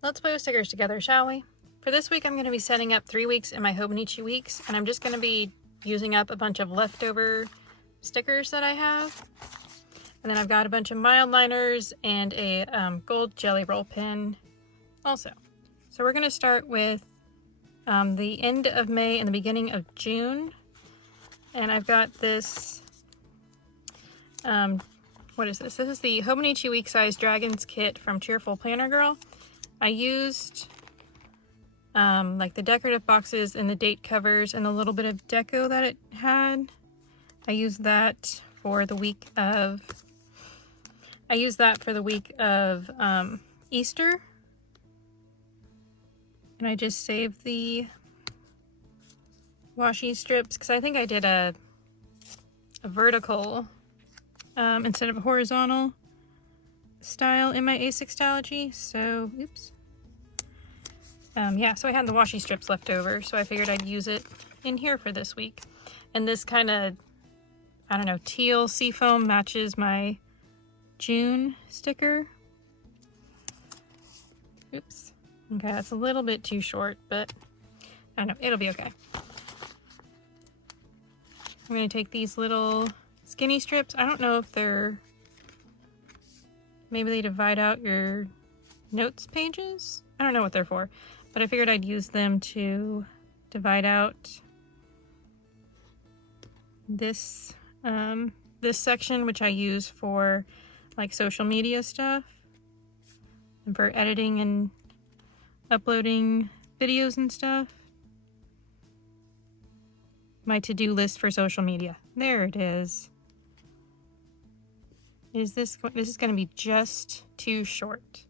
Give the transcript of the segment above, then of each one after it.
Let's put stickers together, shall we? For this week, I'm going to be setting up 3 weeks in my Hobonichi Weeks, and I'm just going to be using up a bunch of leftover stickers that I have. And then I've got a bunch of mild liners and a gold jelly roll pen also. So we're going to start with the end of May and the beginning of June. And I've got this, what is this? This is the Hobonichi Week Size Dragons Kit from Cheerful Planner Girl. I used like the decorative boxes and the date covers and a little bit of deco that it had. I used that for the week of, Easter. And I just saved the washi strips because I think I did a vertical instead of a horizontal style in my A6tology. So, oops. Yeah, so I had the washi strips left over, so I figured I'd use it in here for this week. And this kind of, I don't know, teal seafoam matches my June sticker. Oops. Okay, that's a little bit too short, but I don't know, it'll be okay. I'm going to take these little skinny strips. I don't know if they're, maybe they divide out your notes pages? I don't know what they're for, but I figured I'd use them to divide out this this section, which I use for like social media stuff and for editing and uploading videos and stuff. My to-do list for social media. There it is. Is this is going to be just too short?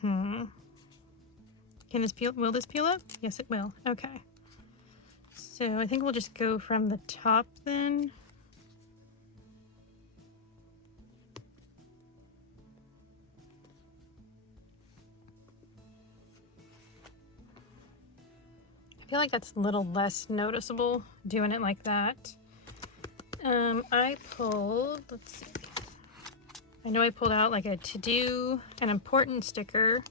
Can this peel? Will this peel up? Yes, it will. Okay. So I think we'll just go from the top then. I feel like that's a little less noticeable doing it like that. I pulled, let's see. I know I pulled out like a to-do, an important sticker,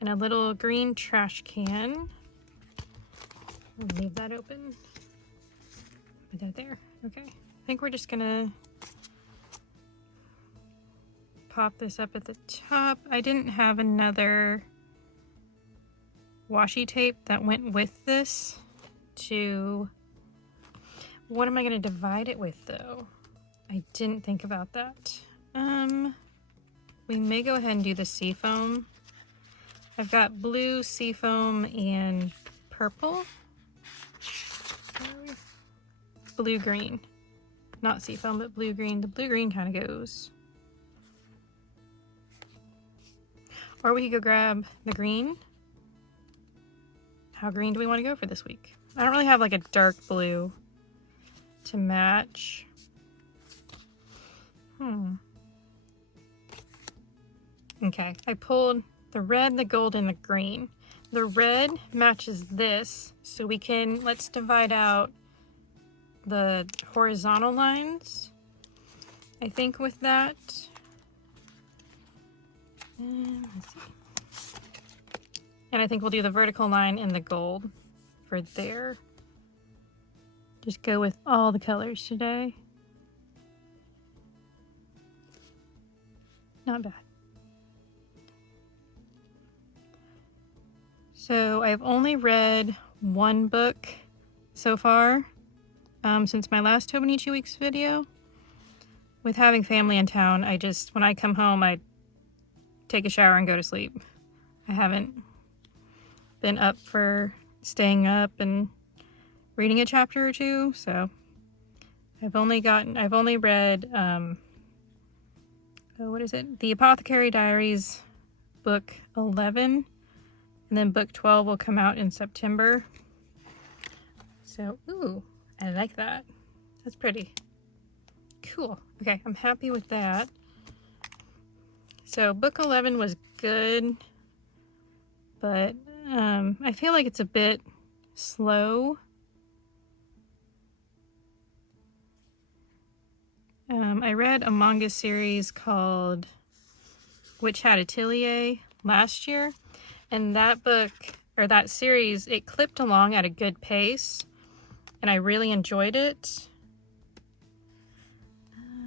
and a little green trash can. I'll leave that open. Put that there. Okay. I think we're just gonna pop this up at the top. I didn't have another washi tape that went with this to... What am I gonna divide it with though? I didn't think about that. We may go ahead and do the seafoam. I've got blue, seafoam, and purple. Blue-green. Not seafoam, but blue-green. The blue-green kind of goes. Or we could go grab the green. How green do we want to go for this week? I don't really have like a dark blue to match. Okay, I pulled the red, the gold, and the green. The red matches this, so we can, let's divide out the horizontal lines, I think, with that. Let's see. And I think we'll do the vertical line in the gold for there. Just go with all the colors today. Not bad. So I've only read one book so far since my last Hobonichi Weeks video. With having family in town, I just, when I come home, I take a shower and go to sleep. I haven't been up for staying up and reading a chapter or two, so I've only read, what is it? The Apothecary Diaries, book 11. And then book 12 will come out in September. So, ooh, I like that. That's pretty. Cool. Okay, I'm happy with that. So book 11 was good, but I feel like it's a bit slow. I read a manga series called Witch Hat Atelier last year, And that book, or that series, it clipped along at a good pace, and I really enjoyed it.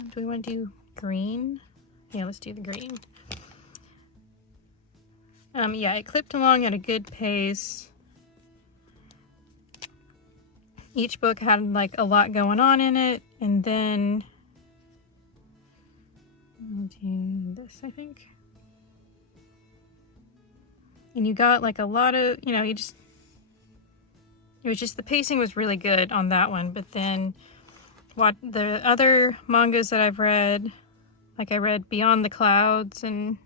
Do we want to do green? Yeah, let's do the green. Yeah, it clipped along at a good pace. Each book had like a lot going on in it, and then I'll do this, I think. And you got like a lot of, you know, it was just, the pacing was really good on that one. But then what the other mangas that I've read, like I read Beyond the Clouds, and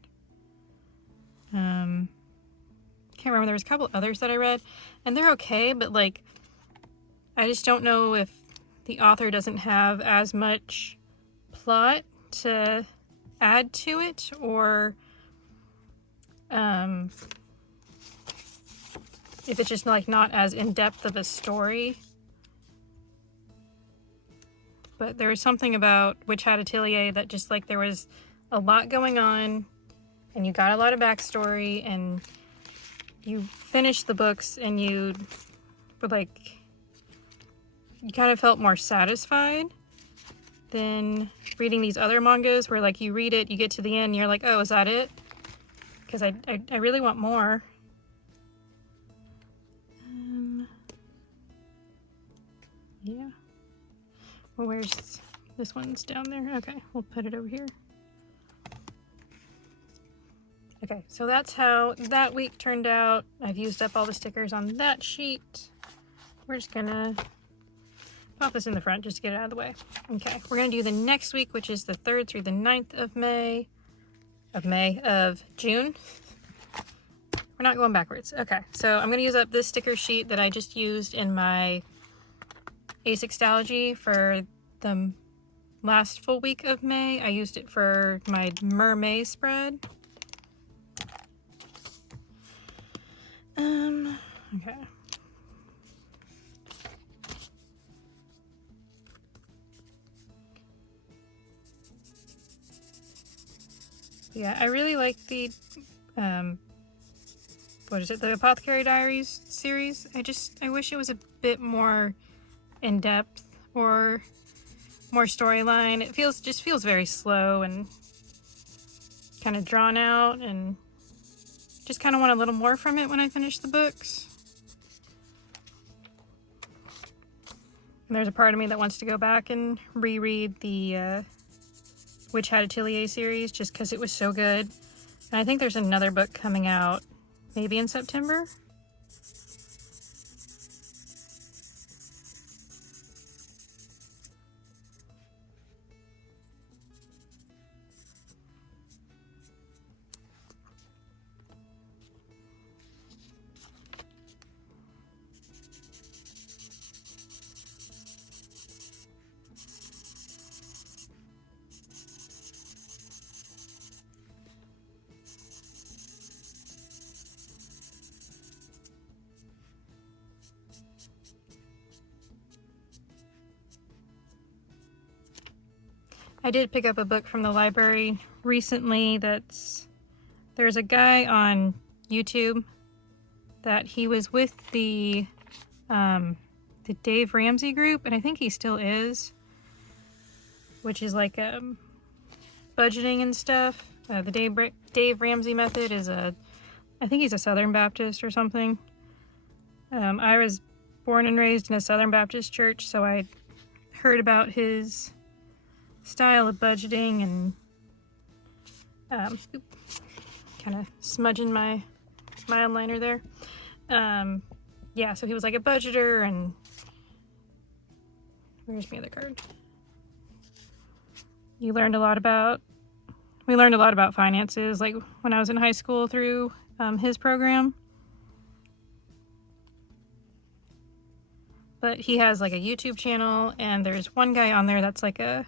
can't remember, there was a couple others that I read, and they're okay, but like I just don't know if the author doesn't have as much plot to add to it, or if it's just like not as in-depth of a story. But there was something about Witch Hat Atelier that just like there was a lot going on, and you got a lot of backstory, and you finished the books and you were like, you kind of felt more satisfied than reading these other mangas where like you read it, you get to the end, and you're like, oh, is that it? Because I really want more. Yeah. Well, where's this one's down there? Okay, we'll put it over here. Okay, so that's how that week turned out. I've used up all the stickers on that sheet. We're just gonna pop this in the front just to get it out of the way. Okay, we're gonna do the next week, which is the 3rd through the 9th of June. We're not going backwards. Okay, so I'm gonna use up this sticker sheet that I just used in my Asextology for the last full week of May. I used it for my Mermay spread. Okay. Yeah, I really like the, what is it? The Apothecary Diaries series. I wish it was a bit more in-depth or more storyline. It just feels very slow and kind of drawn out, and just kind of want a little more from it when I finish the books. And there's a part of me that wants to go back and reread the Witch Hat Atelier series just because it was so good. And I think there's another book coming out maybe in September. I did pick up a book from the library recently there's a guy on YouTube that he was with the Dave Ramsey group, and I think he still is, which is like budgeting and stuff. The Dave Ramsey method is I think he's a Southern Baptist or something. I was born and raised in a Southern Baptist church, so I heard about his style of budgeting and kind of smudging my eyeliner there. Yeah, so he was like a budgeter, and where's my other card? We learned a lot about finances, like when I was in high school through his program. But he has like a YouTube channel, and there's one guy on there that's like I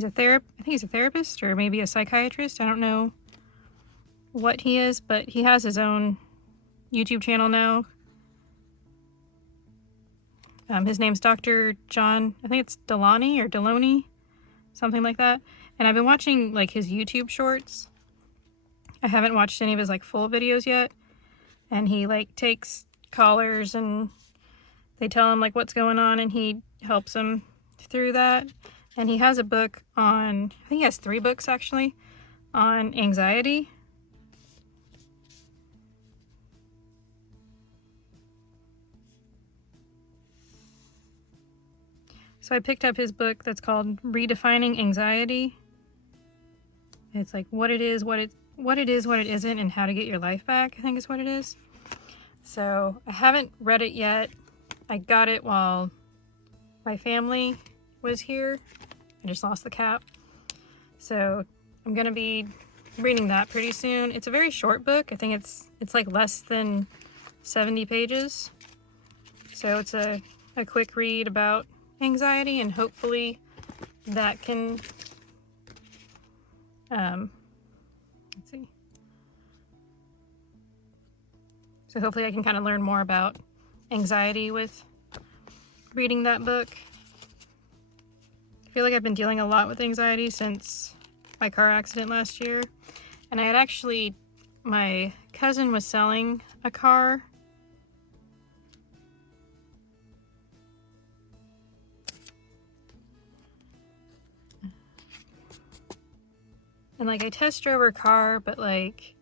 think he's a therapist or maybe a psychiatrist. I don't know what he is, but he has his own YouTube channel now. His name's Dr. John, I think it's Deloney, something like that. And I've been watching like his YouTube shorts. I haven't watched any of his like full videos yet, and he like takes callers and they tell him like what's going on, and he helps them through that. And he has a book on, I think he has 3 books actually, on anxiety. So I picked up his book that's called Redefining Anxiety. It's like what it is, what it isn't, and how to get your life back, I think is what it is. So I haven't read it yet. I got it while my family was here. I just lost the cap. So I'm gonna be reading that pretty soon. It's a very short book. I think it's like less than 70 pages. So it's a quick read about anxiety, and hopefully that can let's see. So hopefully I can kind of learn more about anxiety with reading that book. I feel like I've been dealing a lot with anxiety since my car accident last year. And I had actually, my cousin was selling a car. And like I test drove her car, but like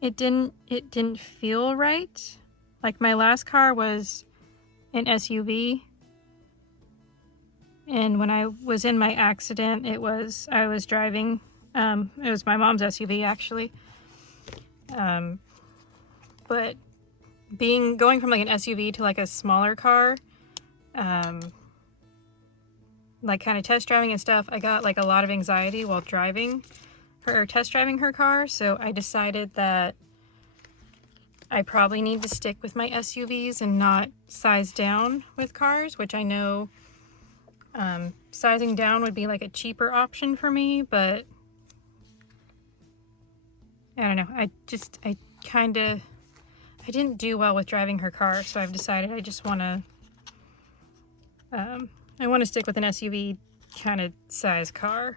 it didn't feel right. Like my last car was an SUV. And when I was in my accident, I was driving, it was my mom's SUV actually. But going from like an SUV to like a smaller car, like kind of test driving and stuff, I got like a lot of anxiety while driving her, or test driving her car. So I decided that I probably need to stick with my SUVs and not size down with cars, which I know sizing down would be like a cheaper option for me, but I don't know. I didn't do well with driving her car, so I've decided I just want to, I want to stick with an SUV kind of size car.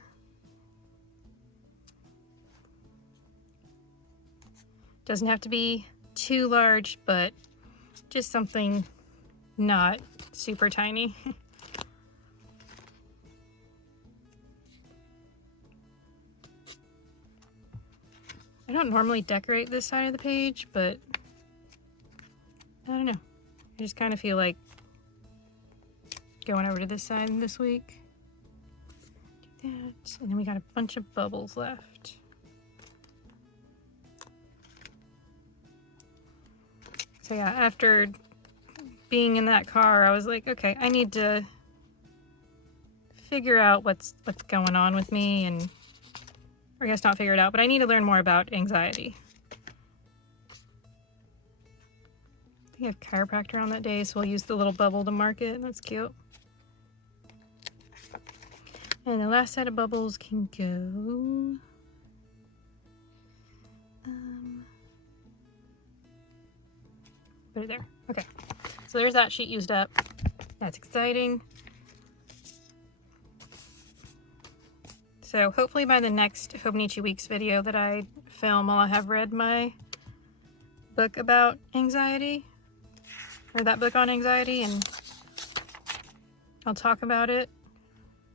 Doesn't have to be too large, but just something not super tiny. I don't normally decorate this side of the page, but I don't know. I just kind of feel like going over to this side this week. Do that. And then we got a bunch of bubbles left. So yeah, after being in that car, I was like, okay, I need to figure out what's going on with me, and or I guess not figure it out, but I need to learn more about anxiety. I think I have chiropractor on that day, so we'll use the little bubble to mark it. That's cute. And the last set of bubbles can go put it there. Okay, so there's that sheet used up. That's exciting. So hopefully by the next Hobonichi Weeks video that I film, I'll have read my book about anxiety, or that book on anxiety, and I'll talk about it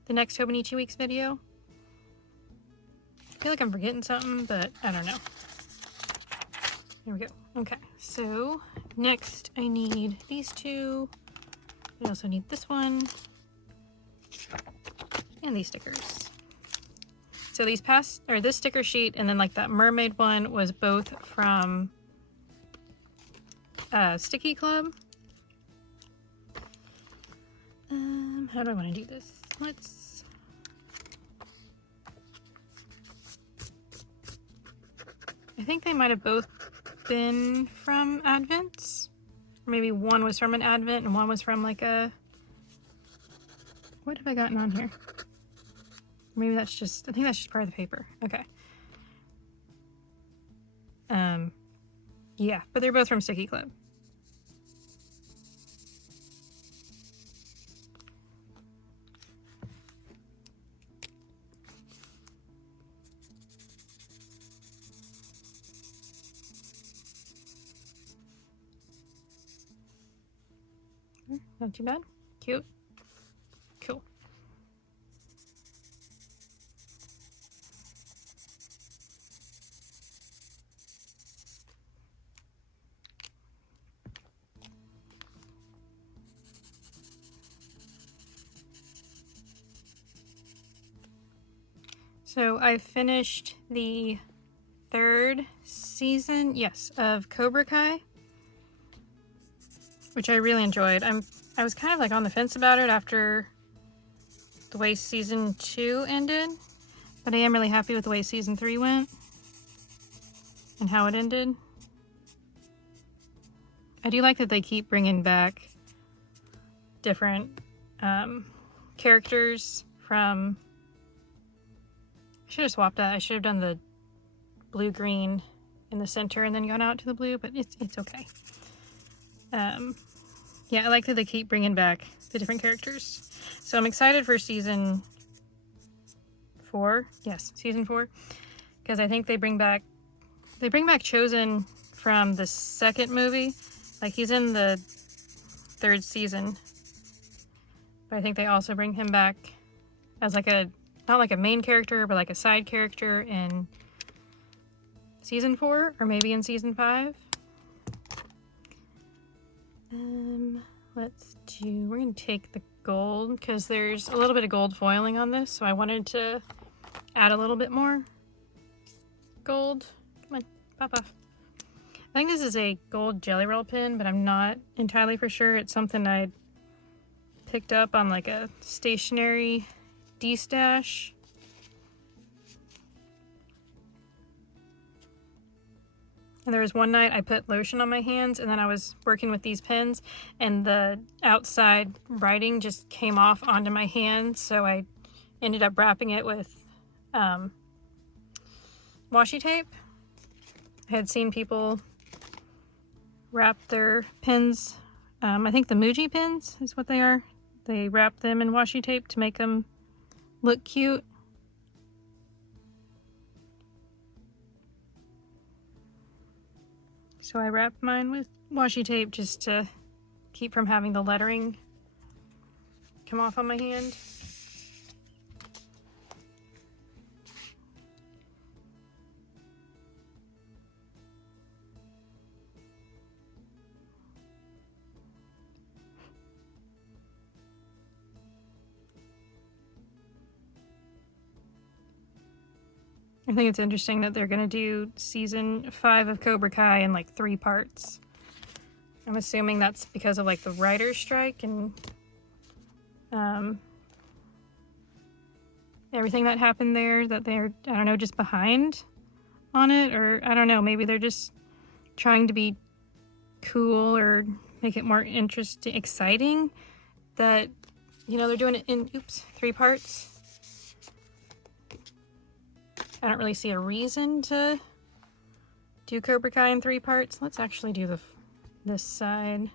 the next Hobonichi Weeks video. I feel like I'm forgetting something, but I don't know. There we go. Okay, so next I need these two. I also need this one and these stickers. So this sticker sheet and then like that mermaid one was both from Sticky Club. How do I want to do this? I think they might have both been from Advents. Or maybe one was from an Advent and one was from like a... What have I gotten on here? Maybe that's just... I think that's just part of the paper. Okay. Yeah, but they're both from Sticky Club. Not too bad. Cute. Cool. So I finished the 3rd season, yes, of Cobra Kai, which I really enjoyed. I was kind of like on the fence about it after the way season 2 ended, but I am really happy with the way season 3 went and how it ended. I do like that they keep bringing back different characters from... I should have swapped that. I should have done the blue-green in the center and then gone out to the blue, but it's okay. Yeah, I like that they keep bringing back the different characters. So I'm excited for season 4. Yes, season 4. Because I think they bring back Chosen from the 2nd movie. Like, he's in the 3rd season. But I think they also bring him back as like a, not like a main character, but like a side character in season 4, or maybe in season 5. We're gonna take the gold because there's a little bit of gold foiling on this, so I wanted to add a little bit more gold. Come on, pop off. I think this is a gold Jelly Roll pin, but I'm not entirely for sure. It's something I picked up on like a stationery D-stash. And there was one night I put lotion on my hands and then I was working with these pens and the outside writing just came off onto my hands, so I ended up wrapping it with washi tape. I had seen people wrap their pens, I think the Muji pens is what they are. They wrap them in washi tape to make them look cute. So I wrapped mine with washi tape just to keep from having the lettering come off on my hand. I think it's interesting that they're going to do season 5 of Cobra Kai in like 3 parts. I'm assuming that's because of like the writer's strike and everything that happened there, that they're, I don't know, just behind on it, or I don't know, maybe they're just trying to be cool or make it more interesting, exciting, that, you know, they're doing it in, 3 parts. I don't really see a reason to do Cobra Kai in 3 parts. Let's actually do this side.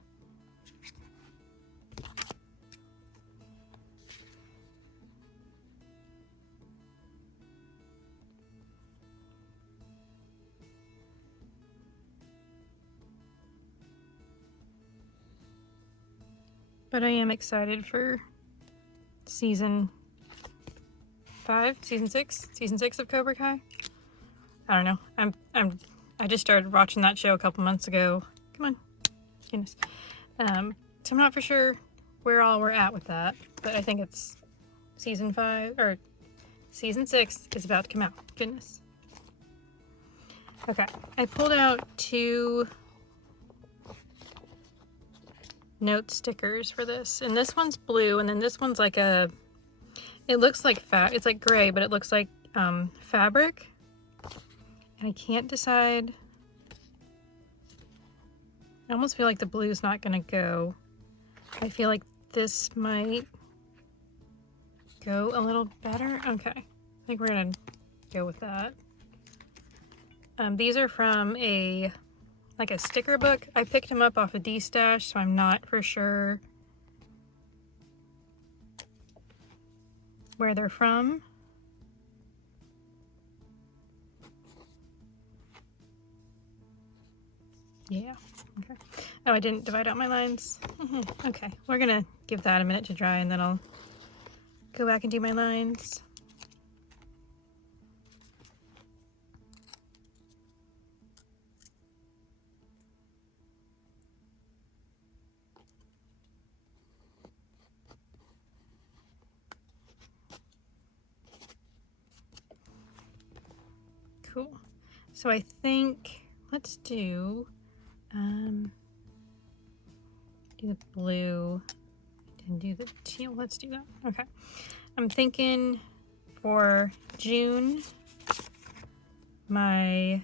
But I am excited for season 6 of Cobra Kai. I don't know. I just started watching that show a couple months ago. Come on, goodness. So I'm not for sure where all we're at with that, but I think it's season 5 or season 6 is about to come out. Goodness. Okay, I pulled out 2 note stickers for this, and this one's blue, and then this one's like a, it looks like it's like gray, but it looks like fabric, and I can't decide. I almost feel like the blue's not gonna go. I feel like this might go a little better. Okay, I think we're gonna go with that. These are from a sticker book. I picked them up off a D-stash, so I'm not for sure where they're from. Yeah, okay. Oh, I didn't divide out my lines. Okay, we're gonna give that a minute to dry and then I'll go back and do my lines. Cool. So I think let's do the blue and do the teal. Let's do that. Okay. I'm thinking for June, I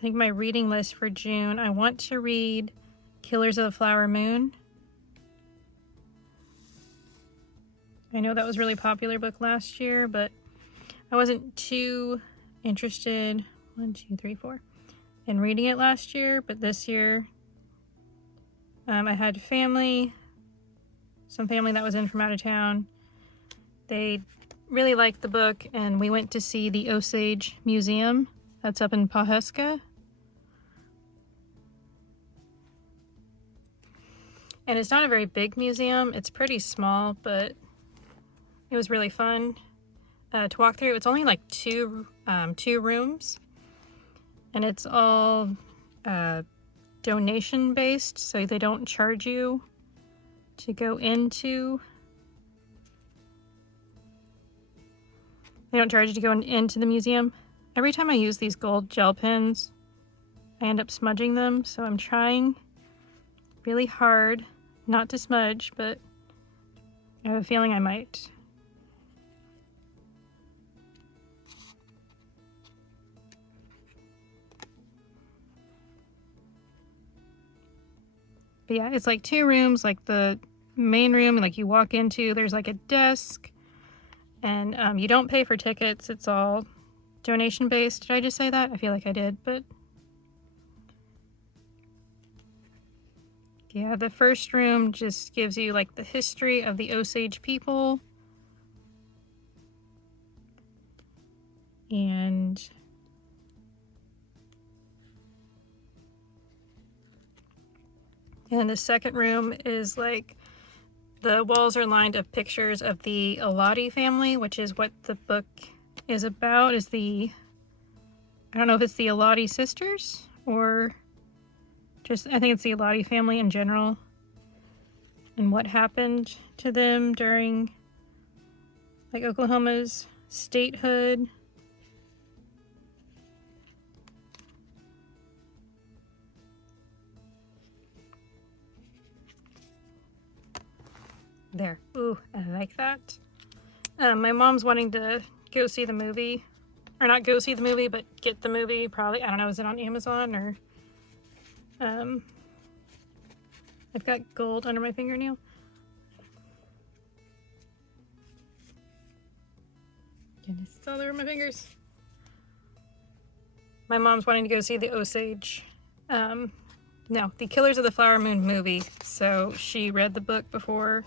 think my reading list for June, I want to read Killers of the Flower Moon. I know that was a really popular book last year, but I wasn't too interested, 1, 2, 3, 4, in reading it last year, but this year I had some family that was in from out of town. They really liked the book, and we went to see the Osage Museum that's up in Pawhuska. And it's not a very big museum. It's pretty small, but it was really fun to walk through. It's only like two rooms, and it's all donation based, so they don't charge you to go into. They don't charge you to go into the museum. Every time I use these gold gel pens, I end up smudging them, so I'm trying really hard not to smudge, but I have a feeling I might. But yeah, it's like 2 rooms, like the main room, like you walk into, there's like a desk, and you don't pay for tickets. It's all donation based. Did I just say that? I feel like I did, but yeah, the first room just gives you like the history of the Osage people. And the second room is like the walls are lined of pictures of the Elati family, which is what the book is about. I don't know if it's the Elati sisters or just, I think it's the Elati family in general and what happened to them during like Oklahoma's statehood. There. Ooh, I like that. My mom's wanting to go see the movie. Or not go see the movie, but get the movie. Probably, I don't know, is it on Amazon or... I've got gold under my fingernail. Goodness, it's all over my fingers. My mom's wanting to go see the Osage. No, the Killers of the Flower Moon movie. So she read the book before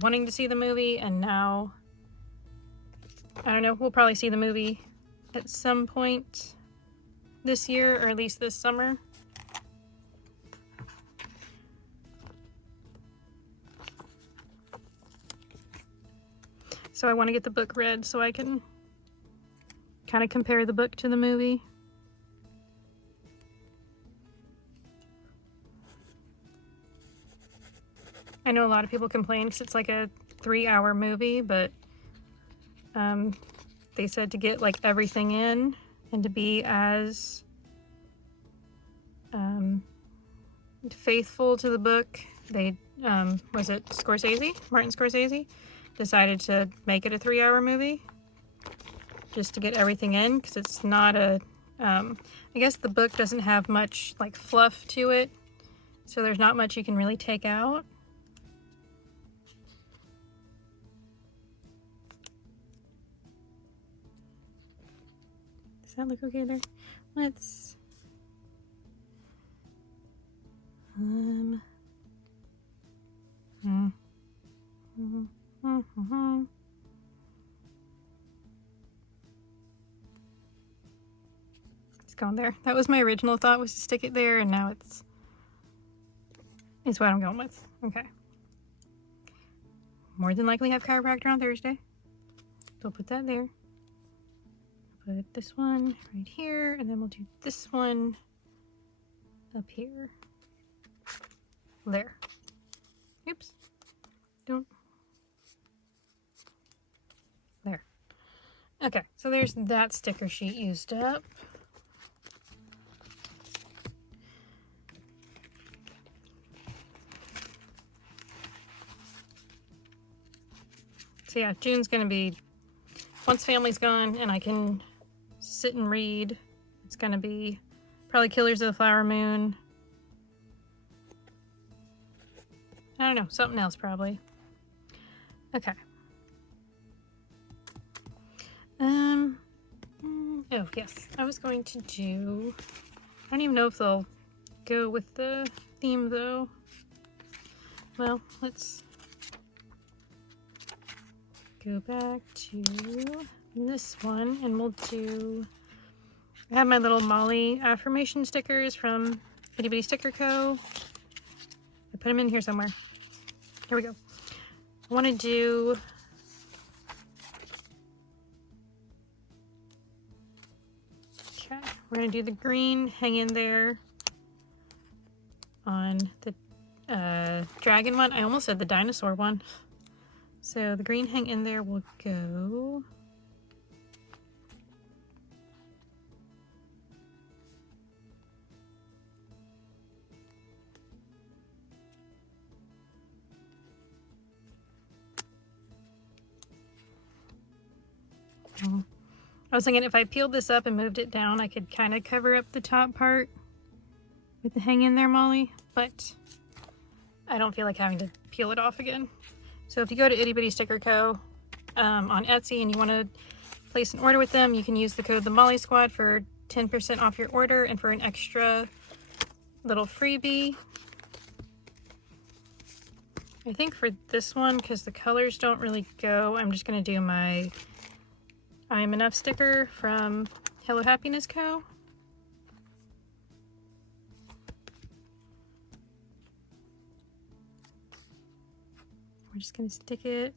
wanting to see the movie, and now I don't know, we'll probably see the movie at some point this year, or at least this summer. So I want to get the book read so I can kind of compare the book to the movie. I know a lot of people complain because it's like a 3-hour movie, but they said to get like everything in and to be as faithful to the book. They was it Martin Scorsese decided to make it a 3-hour movie just to get everything in, because it's not a I guess the book doesn't have much like fluff to it, so there's not much you can really take out. Does that look okay there? Let's going there. That was my original thought, was to stick it there, and now it's what I'm going with. Okay. More than likely have chiropractor on Thursday. So we'll put that there. Put this one right here, and then we'll do this one up here. There. Oops. Don't. There. Okay, so there's that sticker sheet used up. So yeah, June's gonna be, once family's gone and I can sit and read, it's gonna be probably Killers of the Flower Moon. I don't know, something else probably. Okay. Oh yes, I was going to do, I don't even know if they'll go with the theme though. Well, let's go back to this one and we'll do, I have my little Molly affirmation stickers from Itty Bitty Sticker Co. I put them in here somewhere. Here we go. I want to do we're going to do the green hang in there on the dragon one. I almost said the dinosaur one. So the green hang in there will go I was thinking if I peeled this up and moved it down, I could kind of cover up the top part with the hang in there Molly, but I don't feel like having to peel it off again. So if you go to Itty Bitty Sticker Co. On Etsy and you want to place an order with them, you can use the code The Molly Squad for 10% off your order and for an extra little freebie. I think for this one, because the colors don't really go, I'm just going to do my I'm Enough sticker from Hello Happiness Co. We're just going to stick it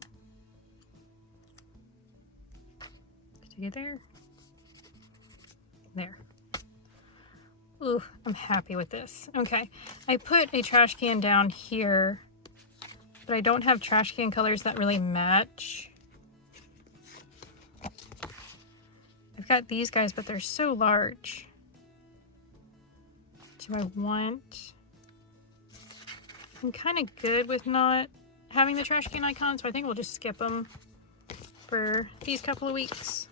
there. There. Ooh, I'm happy with this. Okay, I put a trash can down here, but I don't have trash can colors that really match. I've got these guys, but they're so large. Do I want... I'm kind of good with not having the trash can icon, so I think we'll just skip them for these couple of weeks.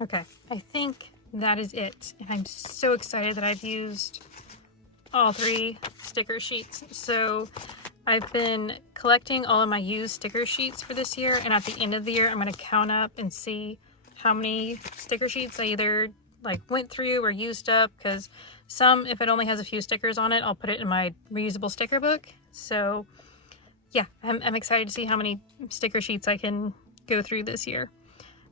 Okay, I think that is it. And I'm so excited that I've used all 3 sticker sheets. So I've been collecting all of my used sticker sheets for this year, and at the end of the year I'm going to count up and see how many sticker sheets I either like went through or used up, because some, if it only has a few stickers on it, I'll put it in my reusable sticker book. So yeah, I'm excited to see how many sticker sheets I can go through this year.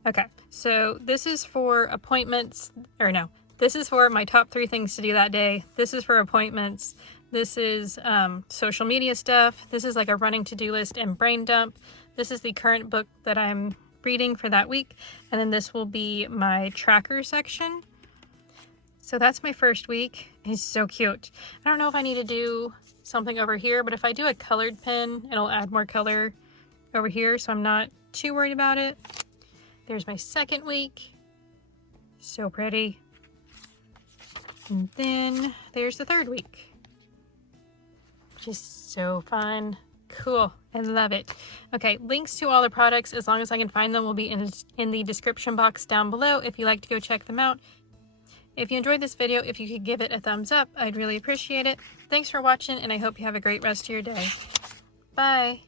Okay, so this is for appointments, or no, this is for my top 3 things to do that day. This is for appointments. This is social media stuff. This is like a running to-do list and brain dump. This is the current book that I'm reading for that week. And then this will be my tracker section. So that's my first week. It's so cute. I don't know if I need to do something over here, but if I do a colored pen, it'll add more color over here. So I'm not too worried about it. There's my second week. So pretty. And then there's the third week. Just so fun. Cool. I love it. Okay, links to all the products, as long as I can find them, will be in the description box down below if you'd like to go check them out. If you enjoyed this video, if you could give it a thumbs up, I'd really appreciate it. Thanks for watching, and I hope you have a great rest of your day. Bye.